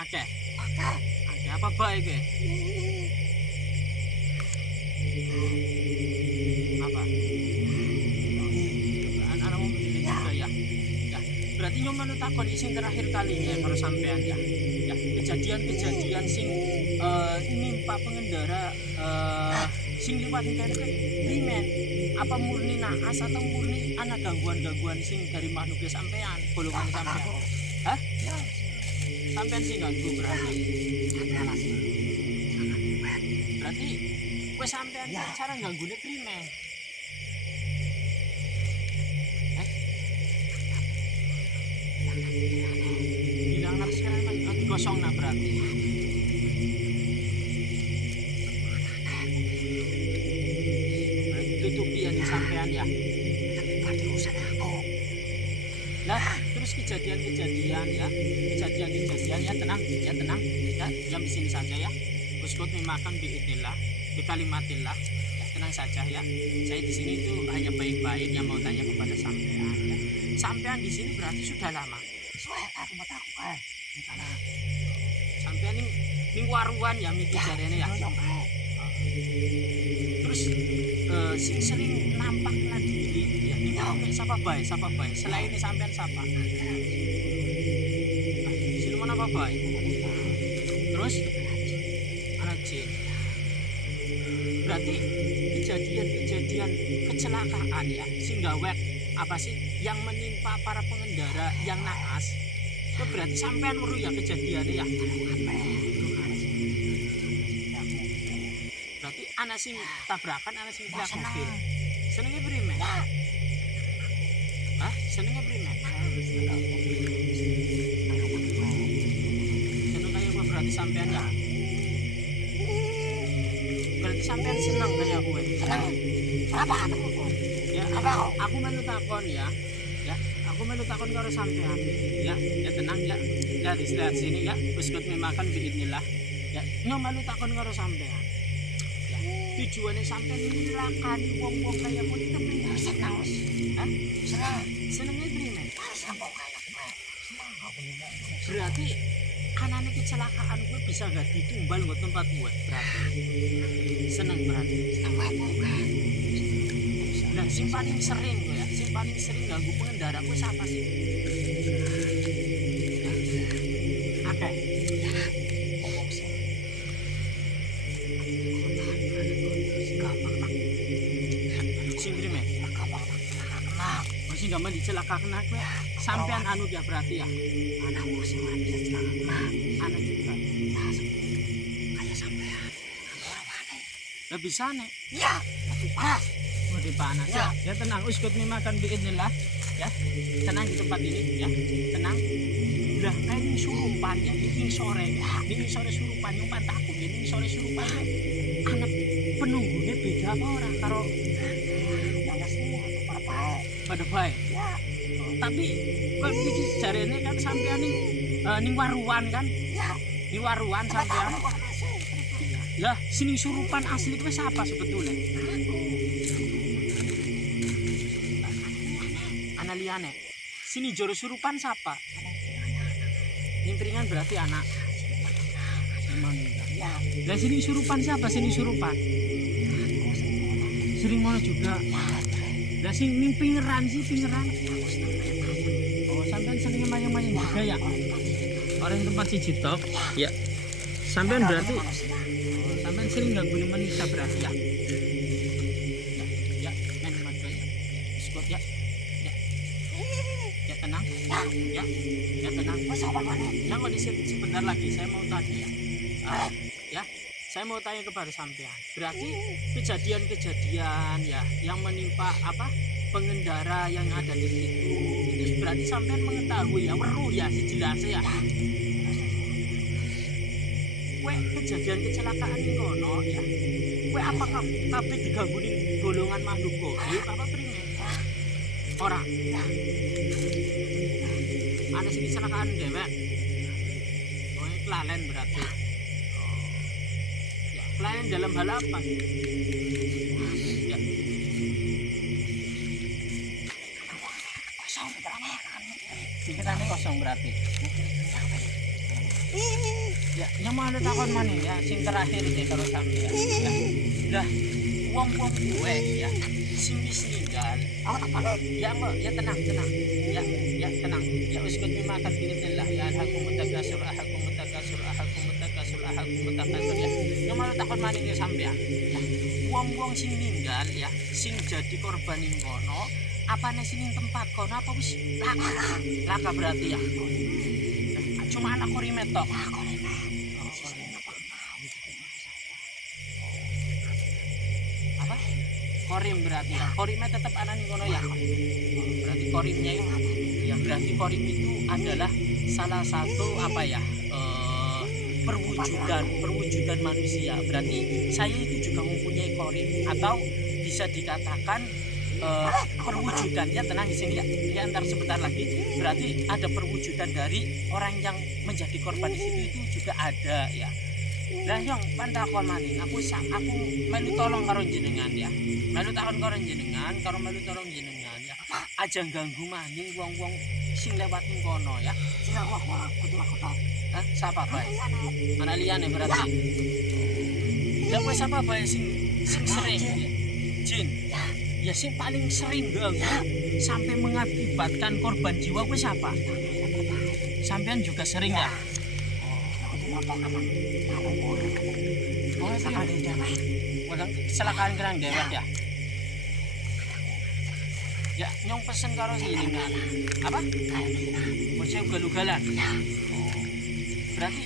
Akeh. Akeh apa bae kowe? Apa? Anakmu begini juga ya. Ya, berarti nyoman takon sing terakhir kalinya karo sampean ya. Ya, kejadian-kejadian sing nimpa pengendara sing liwat kene primen. Apa murni naas atau murni ana gangguan-gangguan sing dari makhluk sampean, golongan sampean? Hah? Sampean sing ganggu berarti. Berarti kowe sampean cara ganggune primen. Hilang nafsu sekarang lagi kosong nah berarti. Berarti tutupi yang sampean ya. Lah terus kejadian-kejadian ya tenang ya diam di sini saja ya. Uskut memakan biidnillah bikalimatillah ya, tenang saja ya. Saya di sini itu hanya baik-baik yang mau tanya kepada sampean ya. Sampean di sini berarti sudah lama. Sampean ini waruan ya mimpi jarene ya. Terus sing sering nampak diri ya ini siapa baik selain ini sampean siapa? Siluman apa baik? Terus anak jin. Berarti kejadian kecelakaan ya sehingga apa sih yang menimpa para pengendara yang naas itu berarti sampean weruh ya kejadiannya ya. Berarti anak sing tabrakan anak sing tidak mobil senengnya primen. Hah? Senengnya primen. Seneng kayak gue berarti sampean ya. Berarti sampean seneng kayak gue. Apa? Ya, aku melu takon ya. Ya, aku melu takon karo sampean. Ya tenang ya. Ya lihat sini ya. Uskut memakan biidnillah. Ya, nyo melu takon karo sampean. Ya, tujuannya sampean nyelakani wong-wong kaya ngono itu piye? Senang. Hah? Senang. Senengnya primen. Senang kayak gue. Berarti anane kecelakaan gue bisa gak ditumbal buat tempat gue berarti. Seneng berarti. Nah, sing paling sering gue ya, sing paling sering ganggu pengendara gue siapa sih? Oke. Sing primen. Masih gampang dicelakakan aku ya. Sampean anu dia berarti ya. Anak musim bisa celaka. Anak juga. Kayak sampean. Gak bisa nih. Ya, tapi panas. Di panas ya tenang uskut makan biidnillah ya tenang di tempat ini ya tenang udah kayak ini surupan ya ini sore surupan yang pantaku ini sore surupan anak penunggunya beda apa orang karo Yang semua pada baik ya. Tapi kok iki jarene kan sampean ning waruan kan Ya, di waruan sampean lah sini surupan asli kowe siapa sebetulnya? Liane sini joro surupan siapa? Nyimpringan berarti anak ya. Lah sini surupan siapa? Sini surupan sering mono juga. Lah sing ning pingeran sih pingeran. Oh sampean sering mayang-mayang juga ya orang tempat si jitok ya sampean berarti sampean sering ganggu manusia berarti ya. Ya main main skot ya. Tenang ya tenang jangan sebentar lagi saya mau tanya ya saya mau tanya kepada sampean berarti kejadian-kejadian ya yang menimpa pengendara yang ada di situ itu berarti sampean mengetahui ya weruh ya sejelasnya ya kue kejadian kecelakaan di kono ya kue apakah kabeh diganggu di golongan makhluk goib apa primen orang ada sih kecelakaan dewek oh ini kelalen berarti ya kelalen dalam hal apa ya pikirannya kosong berarti Ya, yang mau takon mana ya, sing terakhir iki karo sampean. Ya. Lah, wong-wong gue ya, sing wis ninggal. Ya mbak, ya tenang. Ya tenang. Ya uskut mimakan biidznillah. Ya alhaqum mutakasur, alhaqum mutakasur, alhaqum mutakasur, alhaqum mutakasur ya. Yang mau takon mana iki sampean. Ya. Wong-wong sing ninggal ya, sing jadi korban ning kono, apane sing ning tempat kono apa wis laka berarti ya. Cuma anak korimet tok. Apa? Korim berarti ya. Korimnya tetap anak ning kono ya. Berarti korimnya itu ya, berarti korim itu adalah salah satu apa ya? Perwujudan manusia. Berarti saya itu juga mempunyai korim, atau bisa dikatakan perwujudan ya, tenang di sini ya antar sebentar lagi. Berarti ada perwujudan dari orang yang menjadi korban di situ itu juga ada ya. Lah yang pantakon maning aku melu tolong karo jenengan ya. Melu takon karo jenengan, melu tolong jenengan ya. Aja ganggu maning wong-wong sing lewat ning kono ya. Sing aku tok. Hah, siapa bae? Anak liyane berarti. Lah kowe siapa bae sing sering ya? Jin. Ya sing paling sering ganggu sampai mengakibatkan korban jiwa kowe siapa? Sampean juga sering ya? Oh, kecelakaan kerang dewek ya? Ya, nyong pesen karo sini kan. Apa? Bocah ugal-ugalan. Berarti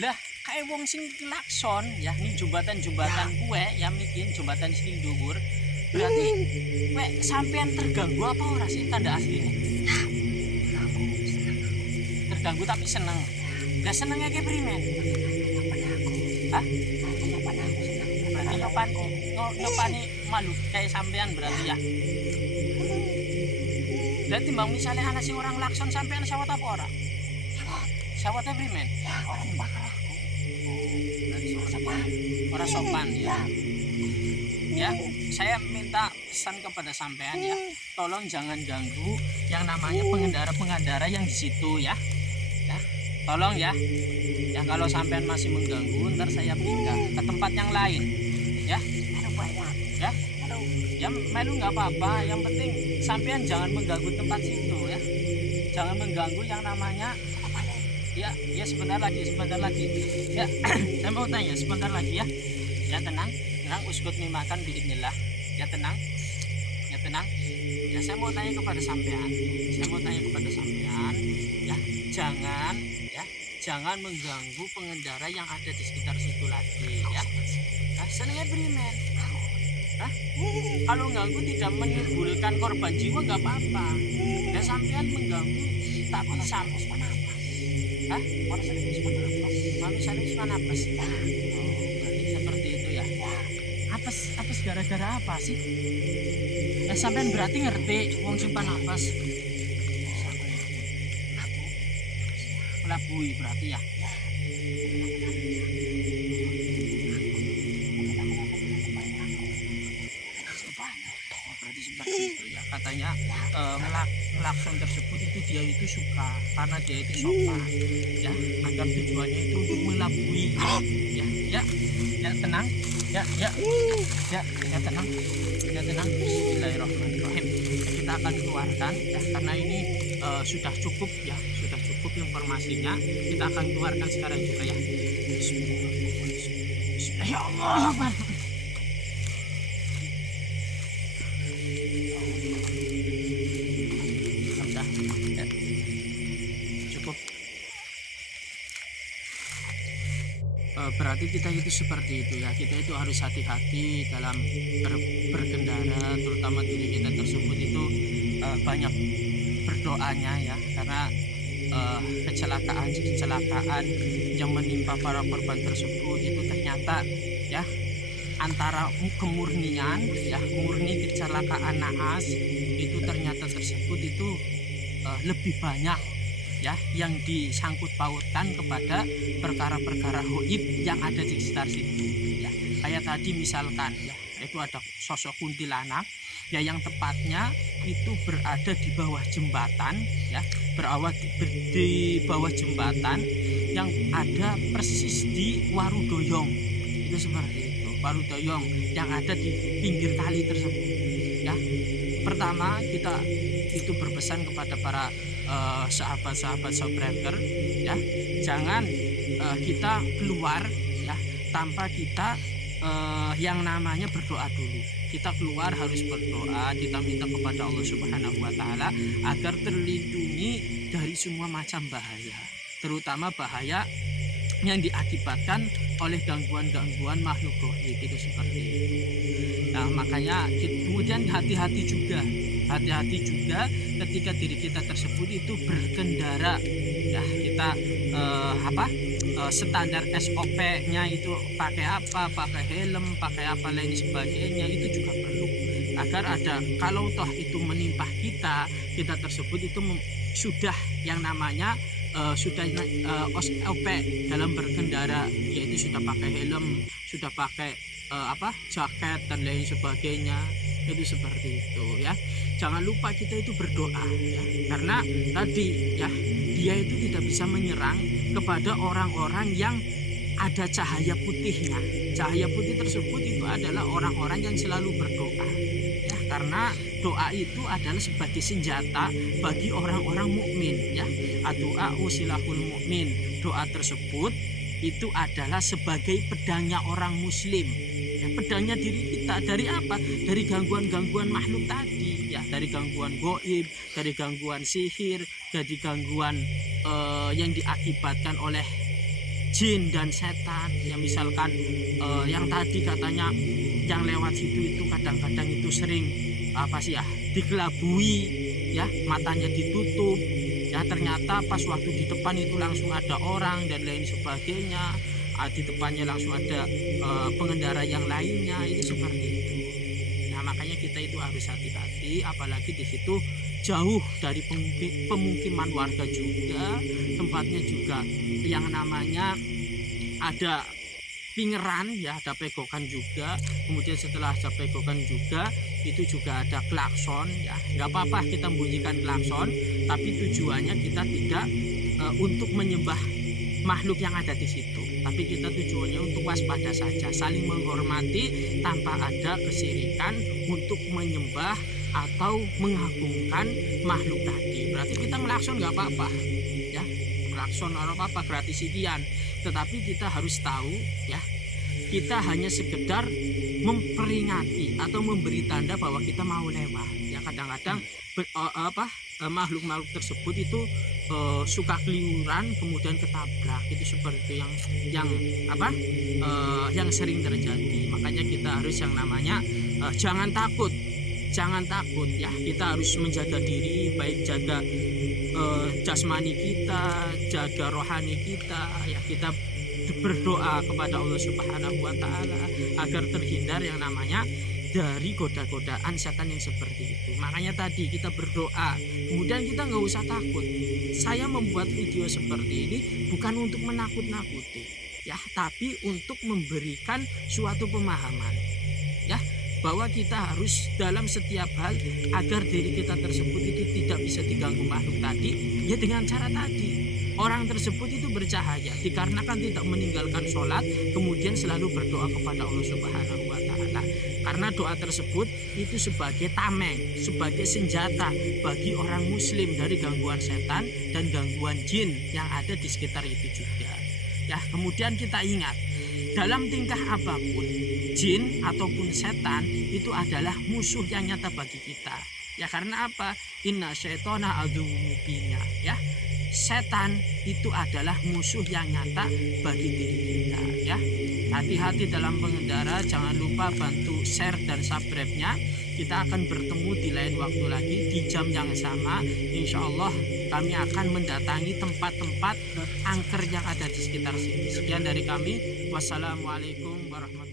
lah kayak wong sing klakson ya ning jembatan-jembatan kue ya, bikin jembatan sing dhuwur. Berarti kowe sampean terganggu apa ora sih tanda aslinya? Terganggu tapi seneng. Lah senengnya kayak primen. Hah? Berarti nyopani malu kayak sampean berarti ya. Berarti bang misalnya anak si orang lakson sampean sawat apa ora? Sawatnya primen. Orang sopan ya. Ya, saya minta pesan kepada sampean ya, tolong jangan ganggu yang namanya pengendara yang di situ ya. Ya, tolong ya. Ya kalau sampean masih mengganggu, ntar saya pindah ke tempat yang lain. Ya. Ya. Ya melu nggak apa-apa, yang penting sampean jangan mengganggu tempat situ ya. Jangan mengganggu yang namanya ya sebentar lagi. Ya, saya mau tanya sebentar lagi ya. Ya tenang, uskut mimakan biidznillah. Ya tenang. Ya saya mau tanya kepada sampean. Ya, jangan mengganggu pengendara yang ada di sekitar situ lagi ya. Nah, senengnya primen. Hah? Kalau ganggu tidak menimbulkan korban jiwa nggak apa-apa. Ya sampean mengganggu tapi sampai hah? Manusia apes. Berarti seperti itu ya. Apes gara-gara apa sih? Ya sampean berarti ngerti wong simpan apes. Melabui berarti ya. Berarti seperti itu ya. Katanya ngelakson tersebut itu dia itu suka karena dia itu sopan ya, agar tujuannya itu untuk melabui ya tenang ya tenang Bismillahirrahmanirrahim. Kita akan keluarkan ya, karena ini sudah cukup informasinya, kita akan keluarkan sekarang juga ya. Bismillahirrahmanirrahim. Ya Allah. Cukup. Berarti kita itu seperti itu ya, kita itu harus hati-hati dalam berkendara, terutama diri kita tersebut itu banyak berdoanya ya, karena kecelakaan yang menimpa para korban tersebut itu ternyata ya antara kemurnian ya, murni kecelakaan naas itu ternyata tersebut itu lebih banyak ya yang disangkut pautkan kepada perkara-perkara gaib yang ada di sekitar situ ya. Kayak tadi misalkan ya, itu ada sosok kuntilanak ya, yang tepatnya itu berada di bawah jembatan ya, di bawah jembatan yang ada persis di Warudoyong. Itu seperti itu, Warudoyong yang ada di pinggir kali tersebut. Ya, pertama kita itu berpesan kepada para sahabat-sahabat subscriber, ya, jangan kita keluar ya tanpa kita yang namanya berdoa dulu. Kita keluar harus berdoa, kita minta kepada Allah Subhanahu wa taala agar terlindungi dari semua macam bahaya, terutama bahaya yang diakibatkan oleh gangguan-gangguan makhluk gaib itu seperti itu. Nah, makanya kemudian hati-hati juga ketika diri kita tersebut itu berkendara. Ya, kita standar SOP-nya itu pakai apa, pakai helm, pakai apa lain sebagainya, itu juga perlu agar ada, kalau toh itu menimpa kita tersebut itu sudah yang namanya sudah SOP dalam berkendara, yaitu sudah pakai helm, sudah pakai jaket dan lain sebagainya. Itu seperti itu ya. Jangan lupa kita itu berdoa ya, karena tadi ya, dia itu tidak bisa menyerang kepada orang-orang yang ada cahaya putihnya. Cahaya putih tersebut itu adalah orang-orang yang selalu berdoa ya, karena doa itu adalah sebagai senjata bagi orang-orang mukmin ya. Doa usilahul mukmin. Doa tersebut itu adalah sebagai pedangnya orang muslim. Ya, pedangnya diri kita dari apa? Dari gangguan-gangguan makhluk tadi ya, dari gangguan gaib, dari gangguan sihir, dari gangguan yang diakibatkan oleh jin dan setan. Ya, misalkan yang tadi katanya yang lewat situ itu kadang-kadang itu sering dikelabui ya, matanya ditutup ya, ternyata pas waktu di depan itu langsung ada orang dan lain sebagainya. Di depannya langsung ada pengendara yang lainnya, itu seperti itu. Nah, makanya kita itu harus hati-hati, apalagi di situ jauh dari pemukiman warga juga, tempatnya juga yang namanya ada pingeran ya, ada pegokan juga. Kemudian setelah ada pegokan juga itu juga ada klakson ya. Nggak apa-apa kita bunyikan klakson, tapi tujuannya kita tidak untuk menyembah makhluk yang ada di situ, tapi kita tujuannya untuk waspada saja, saling menghormati tanpa ada kesirikan untuk menyembah atau mengagungkan makhluk tadi. Berarti kita ngelakson nggak apa-apa ya, ngelakson atau apa gratis sekian, tetapi kita harus tahu ya, kita hanya sekedar memperingati atau memberi tanda bahwa kita mau lewat ya. Kadang-kadang makhluk-makhluk tersebut itu suka keliuran kemudian ketabrak, itu seperti yang sering terjadi. Makanya kita harus yang namanya jangan takut ya, kita harus menjaga diri, baik jaga jasmani kita, jaga rohani kita ya. Kita berdoa kepada Allah Subhanahu wa taala agar terhindar yang namanya dari goda-godaan setan yang seperti itu. Makanya tadi kita berdoa, kemudian kita nggak usah takut. Saya membuat video seperti ini bukan untuk menakut-nakuti ya, tapi untuk memberikan suatu pemahaman ya, bahwa kita harus dalam setiap hal agar diri kita tersebut itu tidak bisa diganggu makhluk tadi ya, dengan cara tadi. Orang tersebut itu bercahaya dikarenakan tidak meninggalkan sholat, kemudian selalu berdoa kepada Allah Subhanahu wa taala. Karena doa tersebut itu sebagai tameng, sebagai senjata bagi orang muslim dari gangguan setan dan gangguan jin yang ada di sekitar itu juga. Ya, kemudian kita ingat, dalam tingkah apapun, jin ataupun setan itu adalah musuh yang nyata bagi kita. Ya, karena apa? Inna syaitona aduwwum mubin ya. Setan itu adalah musuh yang nyata bagi diri kita ya. Hati-hati dalam pengendara, jangan lupa bantu share dan subscribe-nya. Kita akan bertemu di lain waktu lagi di jam yang sama. Insya Allah kami akan mendatangi tempat-tempat angker yang ada di sekitar sini. Sekian dari kami. Wassalamualaikum warahmatullahi wabarakatuh.